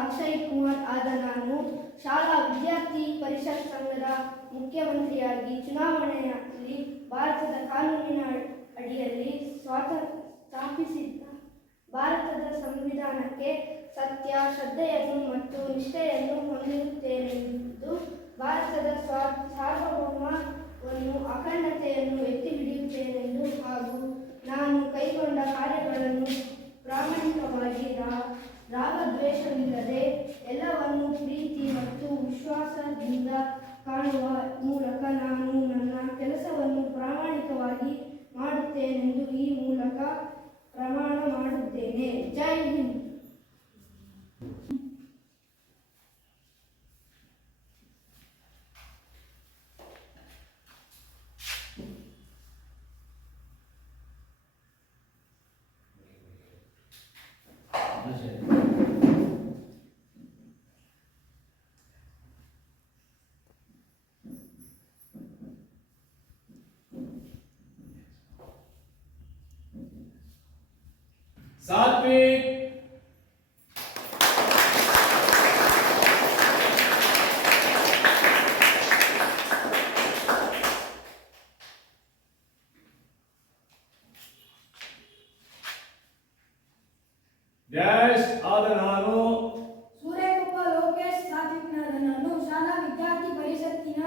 ಅಕ್ಷಯ್ ಕುಮಾರ್ ಆದ ನಾನು ಶಾಲಾ ವಿದ್ಯಾರ್ಥಿ ಪರಿಷತ್ ಸಂಘದ ಮುಖ್ಯಮಂತ್ರಿಯಾಗಿ ಚುನಾವಣೆಯಲ್ಲಿ ಭಾರತದ ಕಾನೂನಿನ ಅಡಿಯಲ್ಲಿ ಸ್ಥಾಪಿಸಿದ್ದ ಭಾರತದ ಸಂವಿಧಾನಕ್ಕೆ ಸತ್ಯ, ಶ್ರದ್ಧೆಯನ್ನು ಮತ್ತು ನಿಷ್ಠೆಯನ್ನು ಹೊಂದಿರುತ್ತೇನೆಂದು ಭಾರತದ ಸಾರ್ವಭೌಮವನ್ನು ಅಖಂಡತೆಯನ್ನು ಎತ್ತಿ ಹಿಡಿಯುತ್ತೇನೆಂದು ಹಾಗೂ ನಾನು ಕೈಗೊಂಡ ಕಾರ್ಯಗಳನ್ನು ಪ್ರಾಮಾಣಿಕವಾಗಿ ರಾಗದ್ವೇಷವಿಲ್ಲದೆ ಎಲ್ಲವನ್ನು ಪ್ರೀತಿ ಮತ್ತು ವಿಶ್ವಾಸದಿಂದ ಕಾಣುವ ಮೂಲಕ ನಾನು ನನ್ನ ಕೆಲಸವನ್ನು ಪ್ರಾಮಾಣಿಕವಾಗಿ ಮಾಡುತ್ತೇನೆಂದು ಈ ಮೂಲಕ ಪ್ರಮಾಣ ಮಾಡುತ್ತೇನೆ. ಜೈ ಹಿಂದ್. सात्विक, ಡ್ಯಾಶ್ ಆದ ನಾನು ಸೂರ್ಯಕುಪ್ಪ ಲೋಕೇಶ್ ಸಾತ್ವಿಕ್ನಾದ ನಾನು ಶಾಲಾ ವಿದ್ಯಾರ್ಥಿ ಪರಿಷತ್ತಿನ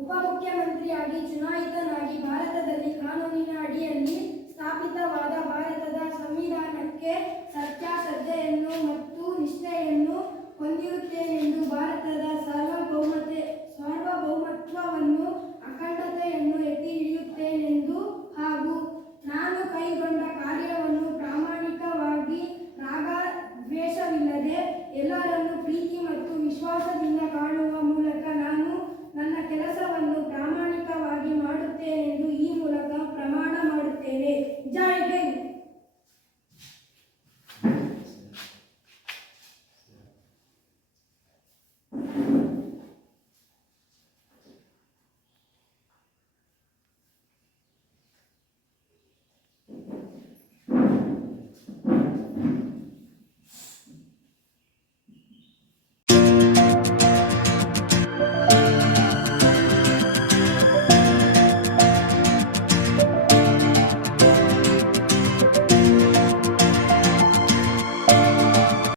ಉಪಮುಖ್ಯಮಂತ್ರಿಯಾಗಿ ಚುನಾಯಿತನಾಗಿ ಭಾರತದಲ್ಲಿ ಕಾನೂನಿನ ಅಡಿಯಲ್ಲಿ ಸ್ಥಾಪಿತವಾದ ಭಾರತದ ಸಂವಿಧಾನಕ್ಕೆ ಸತ್ಯ, ಶ್ರದ್ಧೆಯನ್ನು ಮತ್ತು ನಿಷ್ಠೆಯನ್ನು ಹೊಂದಿರುತ್ತೇನೆಂದು ಭಾರತದ ಸಾರ್ವಭೌಮತ್ವವನ್ನು ಅಖಂಡತೆಯನ್ನು ಎತ್ತಿ